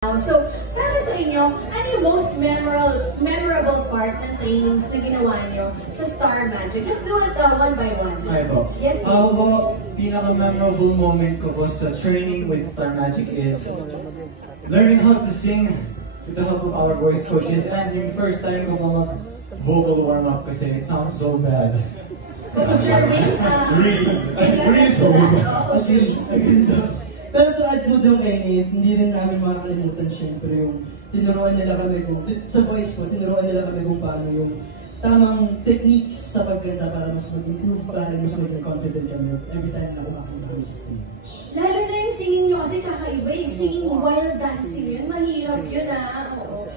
So, para sa inyo, ano yung most memorable part ng trainings na ginawa nyo sa Star Magic? Let's do it one by one. Hi po. Yes, pinaka-memorable moment ko po sa training with Star Magic is learning how to sing with the help of our voice coaches. And yung first time ko po mag-vocal warm-up kasi it sounds so bad. Coach Jerwin, Really so bad. Pero to add po doon kay Nate, hindi rin namin makakalimutan syempre yung tinuruan nila kami kung, sa voice po, tinuruan nila kami kung paano yung tamang techniques sa pagganda para mas mag-improve pa and mas maging confident kami every time na kumakanta kami sa stage. Lalo na yung singing nyo kasi kakaiba yung singing while dancing yun. Mahirap yun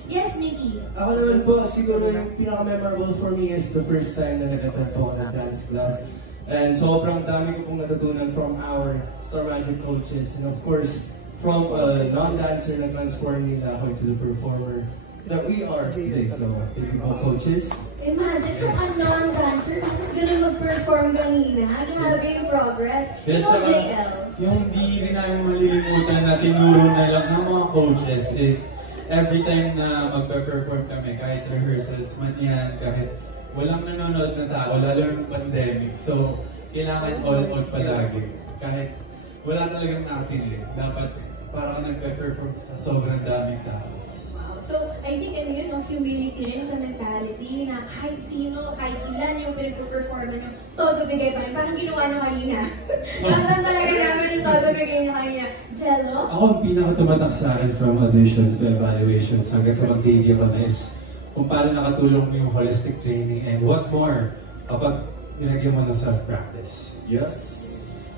Yes, Mickey. Ako naman po, siguro yung pinaka-memorable for me is the first time na nag-attend po ako ng dance class. And sobrang dami ko pong natutunan from our Star Magic coaches. And of course, from a non-dancer na transform nila ako into the performer that we are today. So, thank you po, coaches. Imagine kung a non-dancer, tapos ganun mag-perform kanina. Grabe yung progress. Ikaw, JL. Yung di rin namin malilimutan na tinuro na lang ng mga coaches is every time na magpe-perform kami, kahit rehearsals man yan, kahit walang nanonood na tao, lalo ng pandemic. So, kailangan all palagi. Kahit wala talagang napili. Dapat parang nagpe-perform sa sobrang daming tao. Wow. So, I think humility rin sa mentality na kahit sino, kahit ilan yung pinag-perform nyo, todo bigay pa rin. Parang ginawa nyo kanina. Dapat talaga namin yung todo bigay nyo kanina. Jello? Ako ang pinaka-tumatak sa akin from auditions to evaluations hanggang sa mag-debut ko na is kung paano nakatulong yung holistic training and what more kapag binagyan mo ng self-practice. Yes.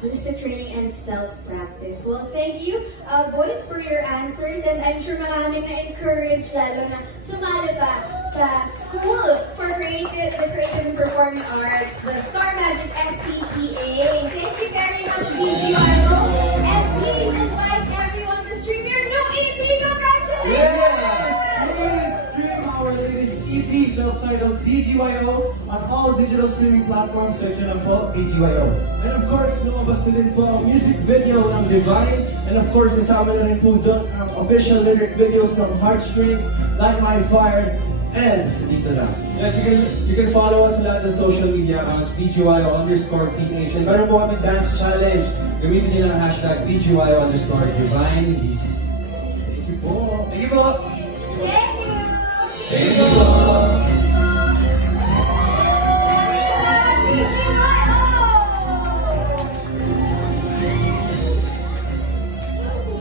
Holistic training and self-practice. Well, thank you, boys, for your answers. And I'm sure maraming na-encourage lalo na sumali pa sa School for the Creative and Performing Arts, the Star Magic SCPA. Thank you very much, BGYO. And please invite everyone to stream your new EP. Congratulations! Our latest EP self-titled BGYO on all digital streaming platforms. Search nyo lang po, BGYO. And of course, lumabas na din po ang music video ng Divine. And of course, kasama na rin po doon ang official lyric videos ng Heartstrings, Light My Fire, and dito lang. Yes, you can follow us sa lahat ng social media as BGYO_PH. And meron po kami dance challenge. Gamitin nyo lang ang hashtag BGYO_DivineBC. Thank you po. Thank you po. Thank you! Thank you.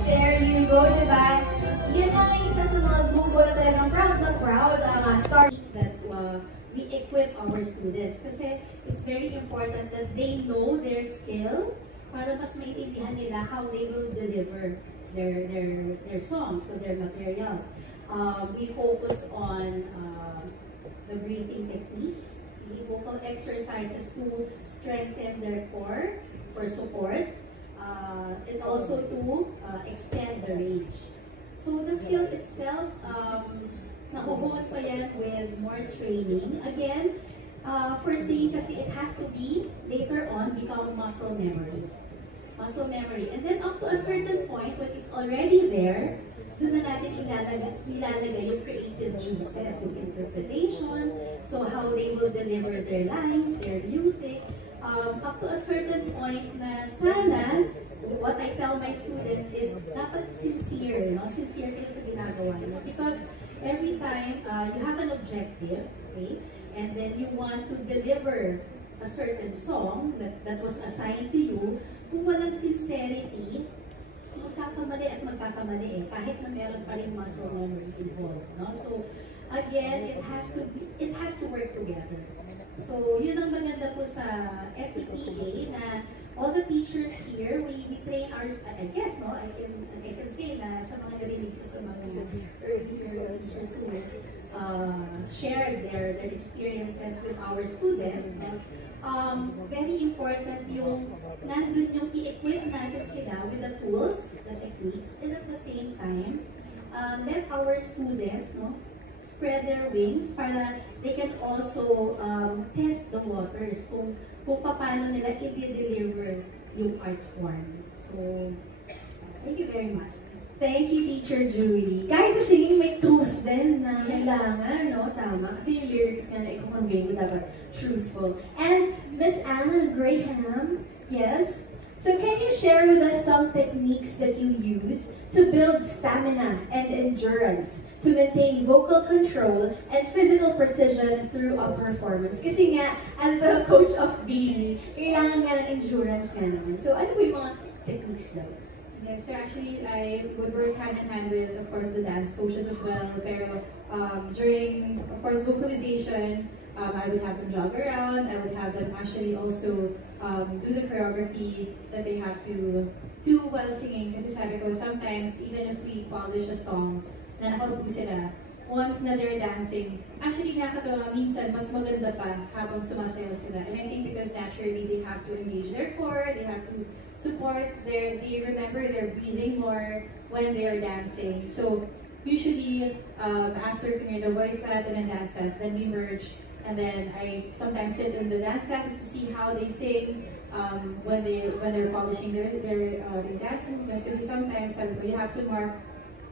There you go, diba? Yan lang ang isa sa mga grupo na talagang proud ang Star that we equip our students. Kasi it's very important that they know their skill para mas maintindihan nila how they will deliver their songs, so their materials. We focus on the breathing techniques, the vocal exercises to strengthen their core for support, and also to extend the range. So the skill itself, nahuhukot pa yan with more training. Again, for singing kasi it has to be, later on, become muscle memory. Muscle memory. And then up to a certain point, when it's already there, doon na natin ilalagay yung creative juices, yung interpretation, so how they will deliver their lines, their music, up to a certain point na sana, what I tell my students is, dapat sincere, sincere kayo sa ginagawa nyo. Because every time you have an objective, okay, and then you want to deliver a certain song that was assigned to you, kung walang sincerity, magkakamali kahit na meron pa rin muscle memory involved, no? So again, it has to work together. So yun ang maganda po sa SCPA na all the teachers here, we train ours, I guess, no? I can say na sa mga narinig ko sa mga earlier teachers who shared their experiences with our students. Very important yung nandun yung i-equip natin sila with the tools, the techniques, and at the same time, let our students spread their wings para they can also test the waters kung paano nila i-deliver yung art form. So, thank you very much. Thank you, Teacher Julie. Kahit sa singing, may truth din na kailangan, no? Tama. Kasi yung lyrics nga na i-convey mo dapat truthful. And Miss Anna Graham, yes? So can you share with us some techniques that you use to build stamina and endurance to maintain vocal control and physical precision through a performance? Kasi nga, as the coach of BD, kailangan nga ng endurance nga naman. So ano ba yung mga techniques daw? Yes, so actually I would work hand in hand with, of course, the dance coaches as well. Pero during, of course, vocalization, I would have them jog around. I would have them actually also do the choreography that they have to do while singing. Kasi sabi ko, sometimes, even if we polish a song, na nakabuo sila, once na they're dancing, actually nakakatawa, minsan mas maganda pa habang sumasayaw sila. And I think because naturally they have to engage their core, they have to support they remember their breathing more when they're dancing. So usually after the voice class and then dance class, then we merge, and then I sometimes sit in the dance classes to see how they sing when they're polishing their dance movements. Because sometimes you have to mark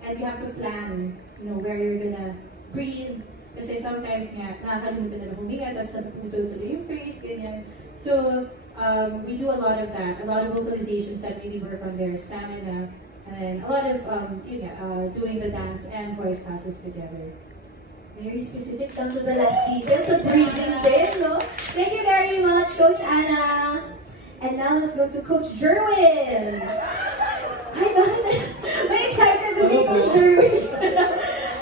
and you have to plan, where you're gonna breathe. Kasi sometimes nga, nakakalimutan na huminga, tapos naputol-tuloy yung phrase, ganyan. So, we do a lot of that, a lot of vocalizations that really work on their stamina, and then a lot of doing the dance and voice classes together. Very specific down to the last detail. So breathing din, no? Thank you very much, Coach Anna. And now let's go to Coach Jerwin. Hi, I'm excited to see Coach Jerwin.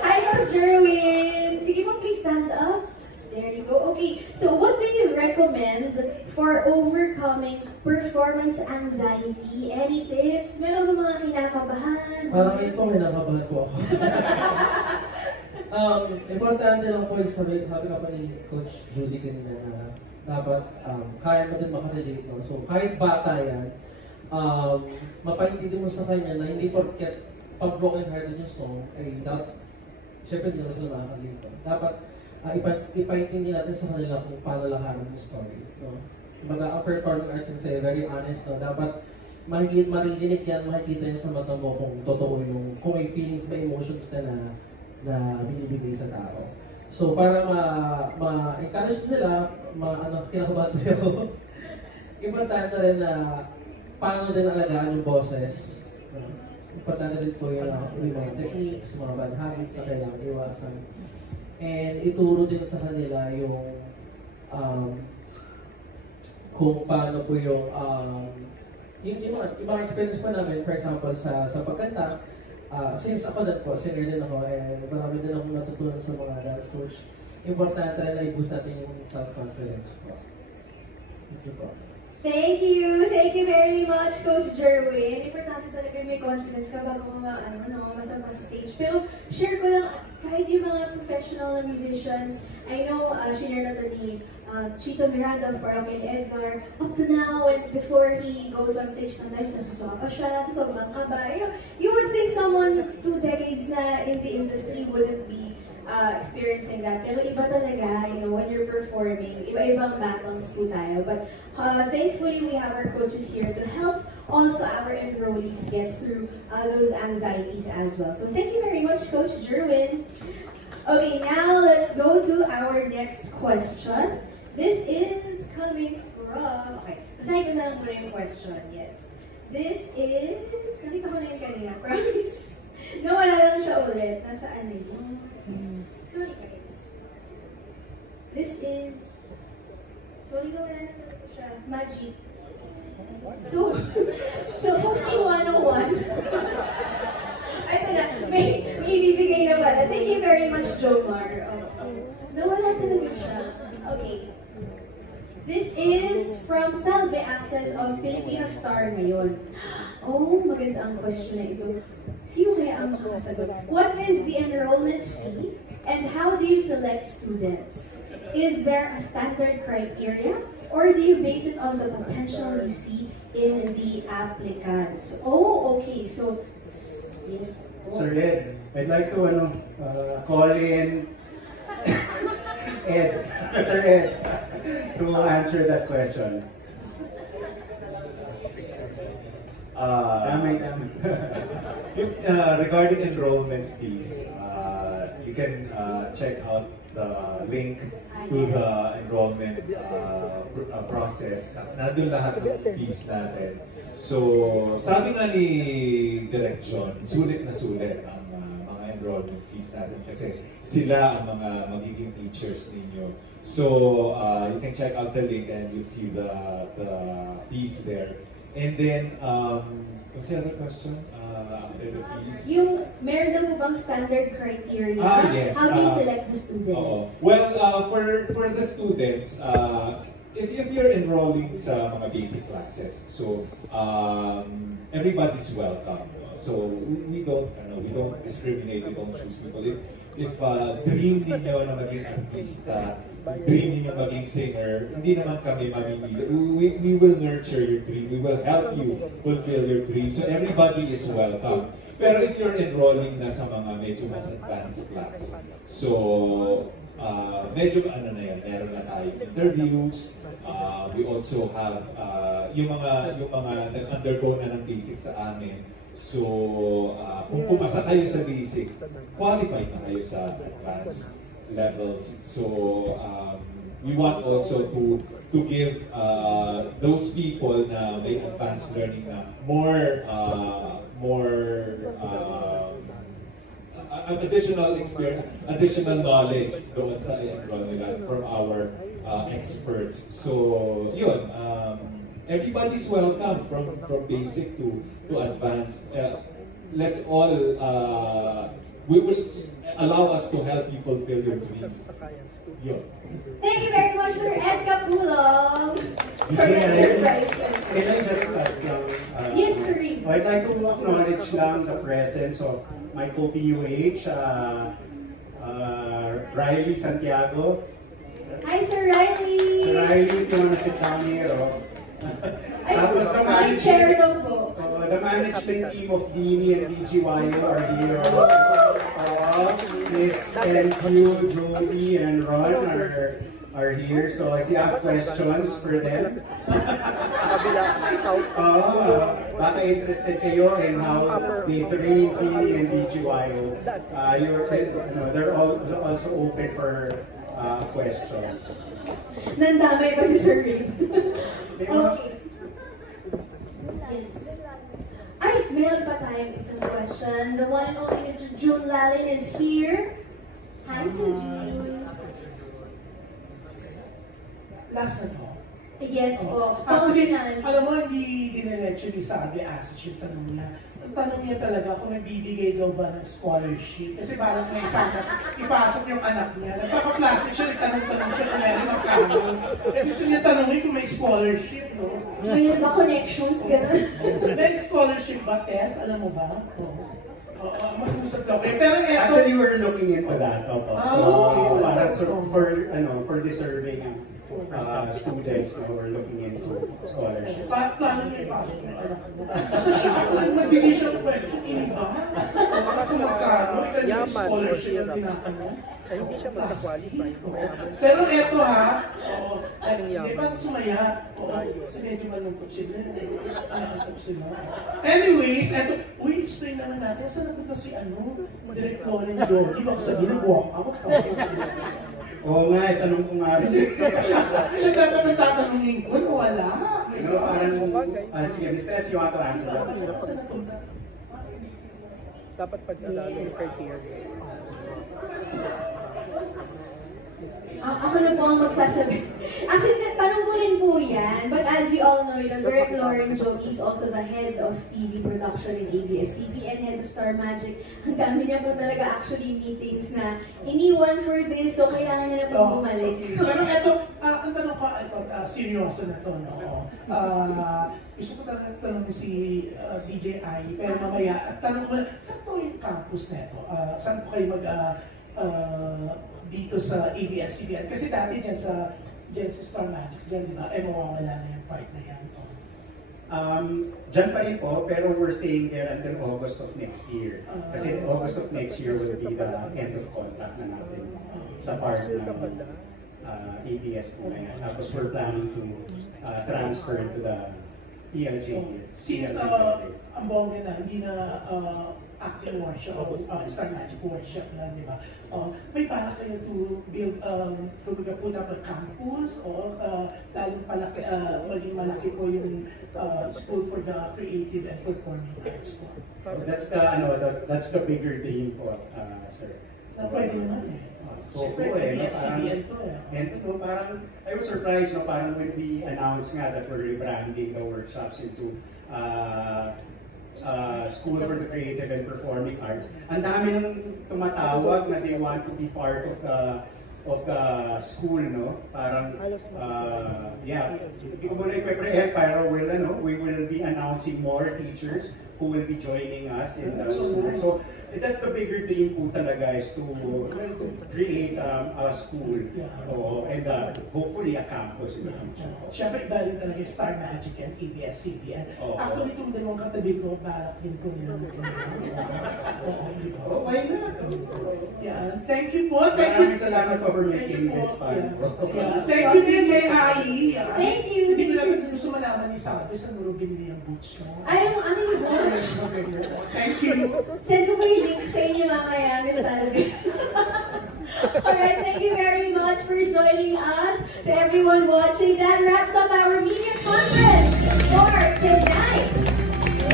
Hi, Coach Jerwin. Sige mo, please stand up. There you go. Okay, so what do you recommend for overcoming performance anxiety? Any tips? Meron ba mga kinakabahan? Parang ngayon po, may nakabahan po ako. Importante lang po yung sabi ka pa ni Coach Judy kanina na dapat kaya mo din makarelate. No? So kahit bata yan, mapaintindi mo sa kanya na hindi porket pag broken hearted yung song, ay dapat, syempre hindi mo sila makakalito. Dapat ipaintindi natin sa kanila kung paano lahanan yung story. No? Ang performing arts kasi very honest. No? Dapat marinig yan, makikita yan sa mata mo kung totoo yung, kung may feelings, may emotions ka na binibigay sa tao. So para ma-encourage sila, kinakabahan ako. Importante rin na paano din alagaan yung boses. Importante din po yung mga techniques, mga bad habits na kailangan iwasan. And ituro din sa kanila yung kung paano po yung mga experience pa namin, for example, sa pagkanta. Since ako singer din ako, and marami din akong natutunan sa mga dance coach, importante rin na i-boost natin yung self-confidence po. Thank you po. Thank you very much, Coach Jerwin. Importante talaga may confidence ka bago masama sa stage. Pero share ko lang, kahit yung mga professional musicians, I know, share na ito ni Chito Miranda of Parokya Edgar, up to now, and before he goes on stage, sometimes nasusuka pa siya, sa sobrang kaba. You would think someone 2 decades na in the industry wouldn't be experiencing that. Pero iba talaga, when you're performing, iba-ibang battles po tayo. But thankfully, we have our coaches here to help also our enrollees get through those anxieties as well. So thank you very much, Coach Jerwin. Okay, now let's go to our next question. This is coming from... Okay, basahin ko na lang muna yung question. Yes. This is... Nakita ko na yung kanina, promise. Nawala lang siya ulit. Nasaan yun? Sorry guys. This is... Sorry, nawala na talaga siya. Magic. So hosting 101. Ito na, may ibibigay na pala. Thank you very much, Jomar. Nawala talaga siya. Okay. This is from Salve Access of Filipino Star ngayon. Oh, maganda ang question na ito. Sino kaya ang makasagot? What is the enrollment fee? And how do you select students? Is there a standard criteria? Or do you base it on the potential you see in the applicants? Oh, okay. So, yes. Sir Ed, I'd like to call in Ed, Sir Ed, to answer that question. Damay. Regarding enrollment fees, you can check out the link to the enrollment process. Nandun lahat ng fees natin. So, sabi nga ni Direk John, sulit na sulit ang mga enrollment fees natin kasi sila ang mga magiging teachers ninyo. So, you can check out the link and you'll see the fees there. And then, what's the other question? After the fees? Yung, meron na mo bang standard criteria? Yes. How do you select the students? Well, for the students, if you're enrolling sa mga basic classes, so everybody's welcome. So we don't discriminate, we don't choose people. If dream ninyo na maging artista, dream ninyo maging singer, hindi naman kami mamimili. We will nurture your dream. We will help you fulfill your dream. So everybody is welcome. Pero if you're enrolling na sa mga medyo mas advanced class, so medyo ano na yan, meron na tayong interviews. We also have yung mga nag-undergo na ng basic sa amin. So, kung pumasa kayo sa basic, qualified na kayo sa advanced levels. So, we want also to give those people na may advanced learning na more additional experience, additional knowledge doon sa enroll nila from our experts. So, yun. Everybody's welcome from basic to advanced. Let's all we will allow us to help you fulfill your dreams. Yeah. Thank you very much, Sir Ed Capulong, for the surprise. Can I just Yes, sir. I'd like to acknowledge lang the presence of my co-PUH, Riley Santiago. Hi, Sir Riley. Sir Riley, if you want to sit down here. Tapos my chair daw po. The management team of Beanie and DGYO are here. Miss NQ, Jody, and Ron are here. So if you have questions for them, baka interested kayo in how they train Beanie and DGYO, they're also open for questions. Nandamay pa si Sir Rick. Okay. Yes. Ay, meron pa tayong isang question. The one and only Mr. June Lalin is here. Hi, Sir June. Last na to. Yes po. Actually, alam mo, hindi diniretso ni Sabi Asich yung tanong niya. Ang tanong niya talaga kung nagbibigay daw ba ng scholarship. Kasi parang may sana ipasok yung anak niya. Nagpapaplastic siya, nagtanong-tanong siya kung meron ng kanon. Gusto niya tanongin kung may scholarship, no? Mayroon ba connections? Gano'n? May scholarship ba, Tess? Alam mo ba? Mag-usap ka. Pero ito... Actually, we're looking into that. So, parang for deserving students na we're looking into scholarship. Paano niya ipasok yung anak mo? Kasi siya, magbigay siya ng question, iniba? Kasi magkano, ikaw yung scholarship ang tinatanong? Ay, hindi siya magka-qualify. Pero eto ha, di ba sumaya? Kasi medyo malungkot sila. Anyways, eto, explain naman natin, saan napunta si Direk Loren Joe? Di ba ko sabihin, nag-walk out? Oo nga, tanong ko nga rin. Siya dapat nagtatanungin ko, wala. Sige, Mr. S, you want to answer that? Dapat pag-alala yung criteria. Ako na po ang magsasabi. Actually, tanong ko rin po yan. But as we all know, Direk Loren Joe is also the head of TV production in ABS-CBN and head of Star Magic. Ang dami niya po talaga actually meetings na iniwan for this, so kailangan niya na po bumalik. Pero ito, ang tanong ko, seryoso na to, no? Gusto ko talaga tanong si DJ Ai, pero mamaya, tanong mo, saan po yung campus na ito? Saan po kayo dito sa ABS-CBN? Kasi dati dyan sa Star Magic, dyan, di ba? Mawawala na yung part na yan. Dyan pa rin po, pero we're staying there until August of next year. Kasi August of next year will be the end of contract na natin sa part ng ABS po na yan. Tapos we're planning to transfer to the Since ang bongga na, hindi na acting workshop o Star Magic workshop na, di ba? May para kayo to build, kumbaga put up a campus o lalong palaki, maging malaki po yung school for the creative and performing arts po. That's the bigger dream po, sir. Na pwede naman eh. Parang, I was surprised, no, parang when we announced nga that we're rebranding the workshops into School for the Creative and Performing Arts. Ang dami nang tumatawag na they want to be part of the school, no? Parang, hindi ko muna i-prepare, pero we will be announcing more teachers who will be joining us in the school. So, that's the bigger dream po talaga is to create a school and hopefully a campus in the future. Siyempre, iba rin talaga Star Magic and ABS-CBN. Actually, itong dalawang katabi ko, balak din po nila. Why not? Yeah, thank you po. Maraming salamat po for making this fun. Thank you din kay Ai. Thank you. Hindi ko lang gusto malaman ni Sabi sa nuro binili ang boots mo. Ay, ano yung boots? Thank you. Send ko po yung link sa inyo mamaya, Miss Sabi. Alright, thank you very much for joining us. To everyone watching, that wraps up our media conference for tonight.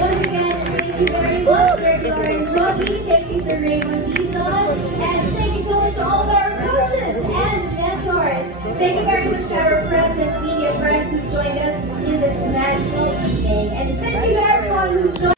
Once again, thank you very much, Sir Lauren Joby. Thank you, Sir Raymond Dizon. And thank you so much to all of our coaches and mentors. Thank you very much to our press and media friends who joined us in this magical evening. And thank you to everyone who joined us.